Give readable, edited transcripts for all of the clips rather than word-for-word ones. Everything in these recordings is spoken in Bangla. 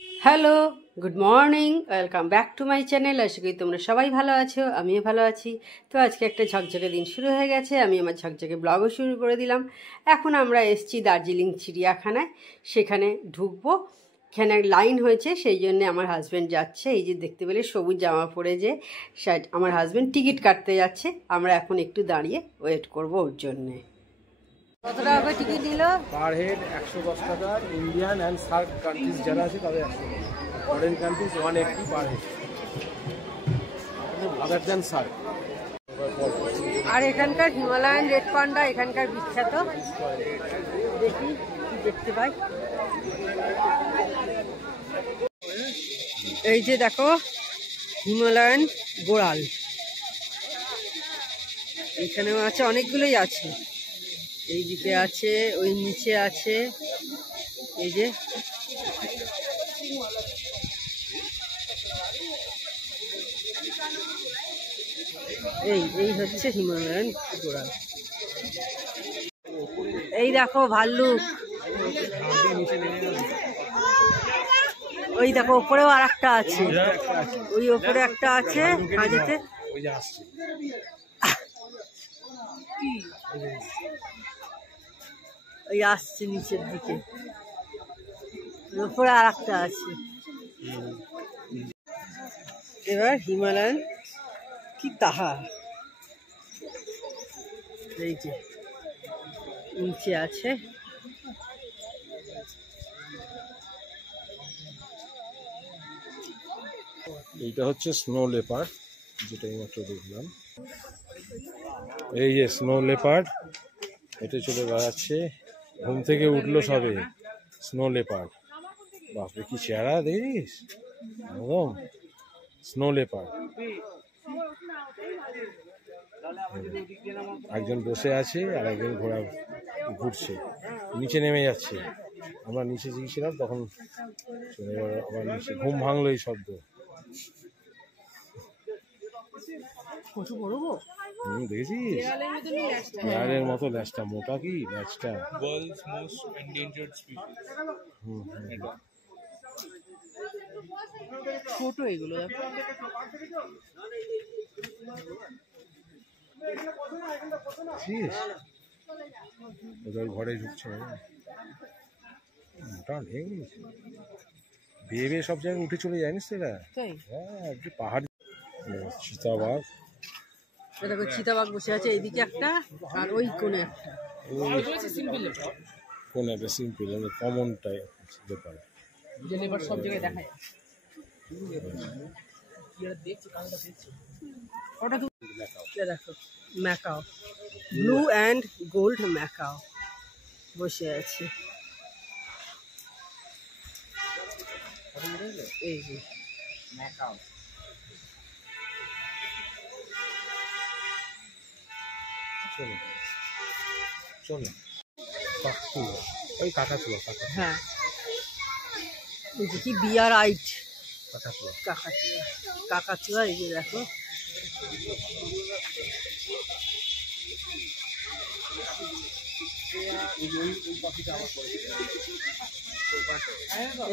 Hello, good morning, welcome back to my channel. আশা করি তোমরা সবাই ভালো আছো, আমিও ভালো আছি। তো আজকে একটা ঝকঝকে দিন শুরু হয়ে গেছে, আমি আমার ঝকঝকে ব্লগও শুরু করে দিলাম। এখন আমরা এসেছি দার্জিলিং চিড়িয়াখানায়, সেখানে ঢুকবো। এখানে লাইন হয়েছে, সেই জন্য আমার হাজব্যান্ড যাচ্ছে। এই যে দেখতে পেলে সবুজ জামা পরে যে আমার হাজব্যান্ড টিকিট কাটতে যাচ্ছে। আমরা এখন একটু দাঁড়িয়ে ওয়েট করবো ওর জন্যে। কত টাকা করে টিকিট নিল? পার হেড 110 টাকা। ইন্ডিয়ান অ্যান্ড সার্ক কান্ট্রিজ যারা আছে তাদের 100 টাকা। Foreign countries 180 per head, other than SAARC. আর এখানকার হিমালয়ান রেড পান্ডা এখানকার বিখ্যাত। দেখি কি দেখতে পাই। এই যে দেখো হিমালয়ান গোড়াল, এখানেও আছে, অনেকগুলোই আছে। এই দিকে আছে, ওই নিচে আছে। এই যে এই হচ্ছে হিমালয়ান গোড়াল। এই দেখো ভাল্লুক, ওই দেখো ওপরেও আর একটা আছে, ওই ওপরে একটা আছে হাজেতে। ওই আসছে নিচের দিকে, ওপরে আর একটা আছে। এবার হিমালয়ান কি তাহা, এই যে নিচে আছে। এইটা হচ্ছে স্নো লেপার্ড, যেটা এইমাত্র দেখলাম। এই যে স্নো লেপার্ড, হেঁটে চলে বেড়াচ্ছে, ঘুম থেকে উঠলো সবে। স্নো লেপার্ড, বাপরে কি চেহারা দেখিস, একদম স্নো লেপার্ড। একজন বসে আছে আর একজন ঘুরছে, নিচে নেমে যাচ্ছে। আমরা নিচে গিয়েছিলাম তখন, এবার আবার নিচে ঘুম ভাঙলো এই শব্দ। দেখেছিস শেয়ালের মতো ল্যাজটা, মোটা কি ল্যাজটা। World's most endangered species. ছোট এগুলো দেখো। ওদের ঘরে ঢুকছে, মোটা নেই, বেয়ে বেয়ে সব জায়গায় উঠে চলে জানিস তো এরা। হ্যাঁ, পাহাড়। চিতাবাঘ, দেখো চিতাবাঘ বসে আছে, এইদিকে একটা আর ওই কোণে একটা। কোন একটা সিম্পল কমন টাইপ ব্যাপার, যে লেবার সব জায়গায় দেখা যায়। ওটা তো দেখো macaw, blue and gold macaw বসে আছে। এই যে ম্যাকাও, চলো চলো ওই কাকাতুয়া, হ্যাঁ এই যে কি বিয়ার আইট কাকাতুয়া। কাকাতুয়া, এই যে দেখো।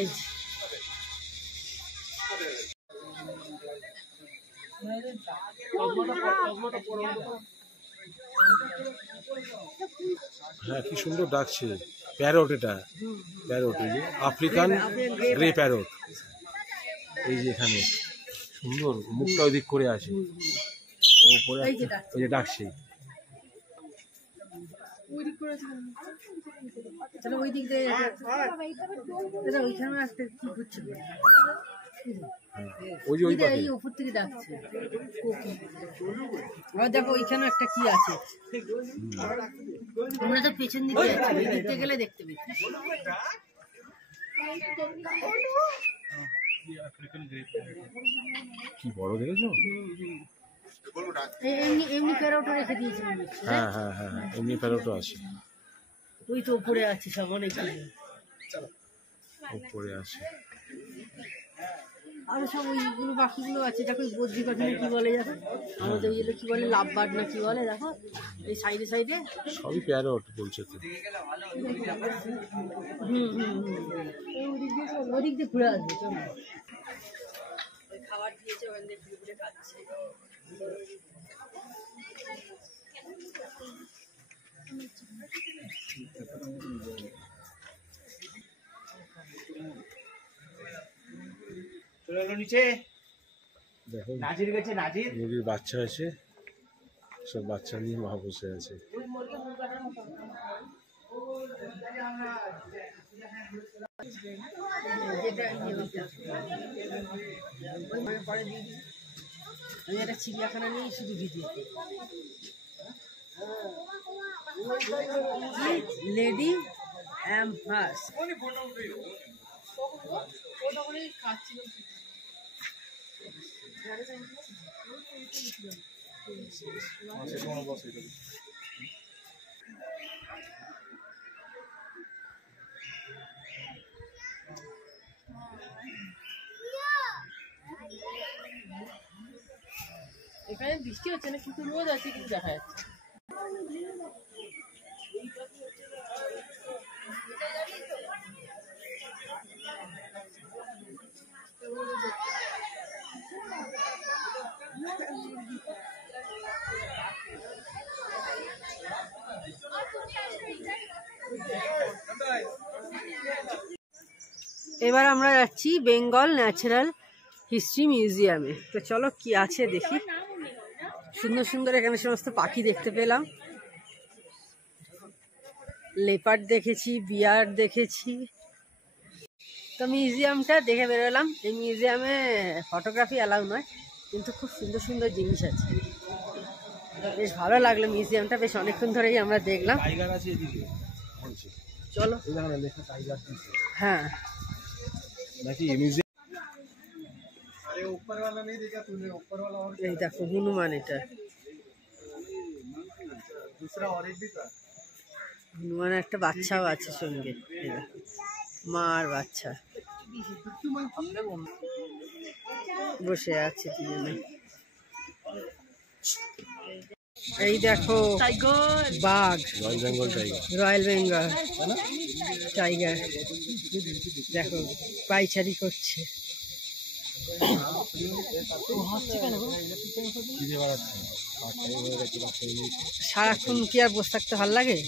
এই যে হ্যাঁ, কি সুন্দর ডাকছে। প্যারট, এটা প্যারট, এই যে আফ্রিকান গ্রে প্যারট। এই যে এখানে সুন্দর মুখটা ওই দিক করে আছে, ওপরে ওই যে ডাকছে। ওই দিক দিয়ে ওইখানে একটা কি ঘুরছে, ওই যে ওই পাশে এই উপর থেকে ডাকছে। আর দেখো ওইখানে একটা কি আছে, তোমরা তো পেছন দিকে যাচ্ছ, ওই দিকতে গেলে দেখতে পেতে। কি বড় দেখেছো? এমনি এমনি প্যারোটা রেখে দিয়েছে। হ্যাঁ হ্যাঁ হ্যাঁ, এমনি প্যারটও আছে। ওই তো উপরে আছে সব, অনেক উপরে আছে। আরো সব ওইগুলো বাকিগুলো আছে, দেখো বদ্রি পাখি কি বলে, দেখো আমাদের ওইগুলো কি বলে, লাভ বার্ড না কি বলে, দেখো এই সাইডে সাইডে সবই প্যারট বলছে তো। ওদিক দিয়ে ঘুরে আসবে, খাবার দিয়েছে ওখান দিয়ে ঘুরে ঘুরে খাচ্ছে। দেখো মুরগির বাচ্চা আছে, সব বাচ্চা নিয়ে মা বসে আছে। আমি একটা চিড়িয়াখানা নিয়ে শুধু ভিডিও, লেডি অ্যাম্পাস। এখানে বৃষ্টি হচ্ছে না, কিন্তু রোদ আছে, কিন্তু দেখা যাচ্ছে। এবার আমরা যাচ্ছি বেঙ্গল ন্যাচারাল হিস্ট্রি মিউজিয়ামে। তো চলো কি আছে দেখি। সুন্দর সুন্দর এখানে সমস্ত পাখি দেখতে পেলাম, লেপার্ড দেখেছি, বিয়ার দেখেছি। তো মিউজিয়ামটা দেখে বেরোলাম। এই মিউজিয়ামে ফটোগ্রাফি অ্যালাউ নয়, কিন্তু খুব সুন্দর সুন্দর জিনিস আছে, বেশ ভালো লাগলো মিউজিয়ামটা। বেশ অনেকক্ষণ ধরেই আমরা দেখলাম। চলো। হ্যাঁ, এই দেখো হনুমান, এটা হনুমান একটা বাচ্চাও আছে সঙ্গে, মা আর বাচ্চা বসে আছে দুজনে। এই দেখো বাঘ, রয়্যাল বেঙ্গল টাইগার, দেখো পাইচারি করছে। সারাক্ষণ কি আর বসে থাকতে ভালো লাগে?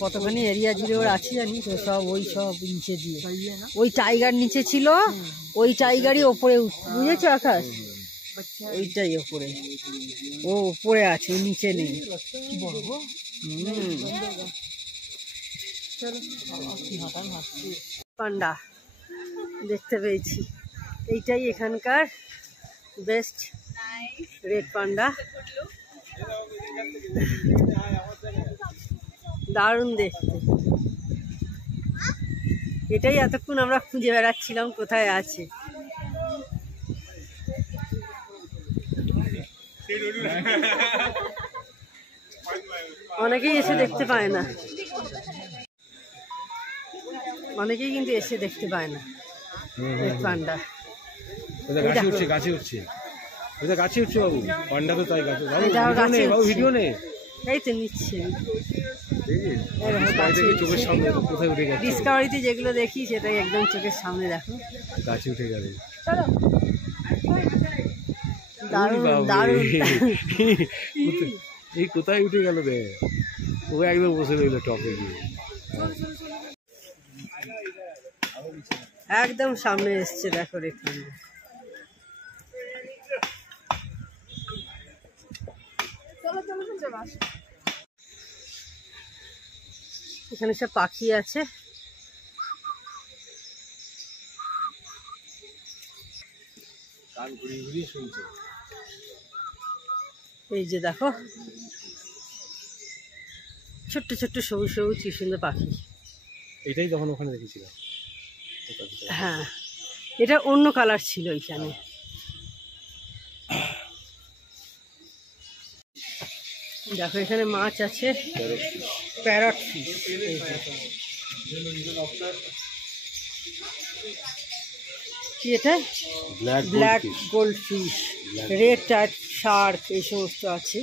কতখানি এরিয়া জুড়ে ওর আছে জানি তো, সব ওই সব নিচে দিয়ে, ওই টাইগার নিচে ছিল, ওই টাইগারই ওপরে, বুঝেছো আকাশ, ওইটাই ওপরে, ও উপরে আছে, ও নিচে নেই। পান্ডা দেখতে পেয়েছি, এইটাই এখানকার বেস্ট রেড পান্ডা, দারুণ দেখতে। এটাই এতক্ষণ আমরা খুঁজে বেড়াচ্ছিলাম কোথায় আছে। অনেকেই এসে দেখতে পায় না, অনেকেই কিন্তু এসে দেখতে পায় না রেড পান্ডা। গাছে উঠছে, গাছে উঠছে, গাছে উঠছে বাবু, পান্ডা তো তাই গাছে। বাবু ভিডিও নেই, এই তো নিচ্ছে। চোখের সামনে কোথায় উঠে গেছে, ডিসকাভারিতে যেগুলো দেখি সেটাই একদম চোখের সামনে, দেখো গাছে উঠে গেলে। দারুণ দারুণ। এই কোথায় উঠে গেল রে, ও একদম বসে রইল টপে গিয়ে, একদম সামনে এসছে, দেখো রেড পান্ডা। এখানে সব পাখি আছে, কান ঘুরিয়ে ঘুরিয়ে শুনছে। এই যে দেখো ছোট্ট ছোট্ট সবুজ সবুজ কি সুন্দর পাখি। এটাই তখন ওখানে দেখেছিলাম। হ্যাঁ, এটা অন্য কালার ছিল এখানে। দেখো এখানে মাছ আছে, প্যারট ফিশ। কি এটা? Black black gold fish, red tight Shark, এই সমস্ত আছে।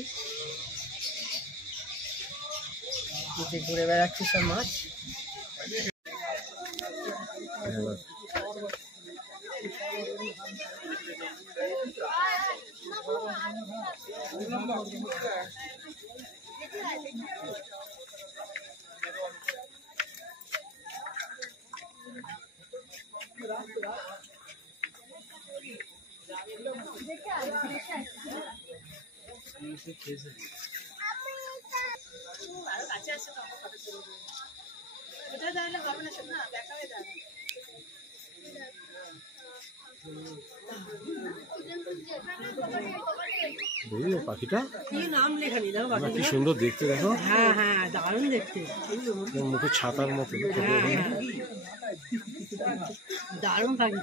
ঘুরে বেড়াচ্ছে সব মাছ। বুঝলি পাখিটা কি নাম লেখা নেই, দেখো কি সুন্দর দেখতে, দেখো। হ্যাঁ হ্যাঁ, দারুণ দেখতে, মুখে ছাতার মতো। দারুণ পাখি।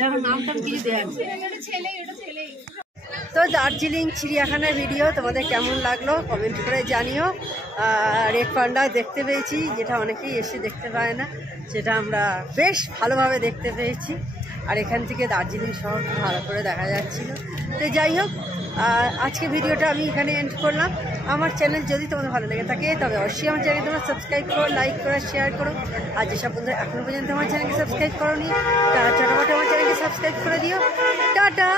দেখো নামটা কিছু দেয়া নেই। তো দার্জিলিং চিড়িয়াখানার ভিডিও তোমাদের কেমন লাগলো কমেন্ট করে জানিও। রেড পান্ডা দেখতে পেয়েছি, যেটা অনেকেই এসে দেখতে পায় না, সেটা আমরা বেশ ভালোভাবে দেখতে পেয়েছি। আর এখান থেকে দার্জিলিং শহর ভালো করে দেখা যাচ্ছিল। তো যাই হোক, আজকে ভিডিওটা আমি এখানে এন্ড করলাম। আমার চ্যানেল যদি তোমাদের ভালো লেগে থাকে তবে অবশ্যই আমার চ্যানেল তোমরা সাবস্ক্রাইব করো, লাইক করো, শেয়ার করো। আর যেসব বন্ধুরা এখনো পর্যন্ত আমার চ্যানেলকে সাবস্ক্রাইব করো নি, তারা চটাপট আমার চ্যানেলকে সাবস্ক্রাইব করে দিও। টাটা।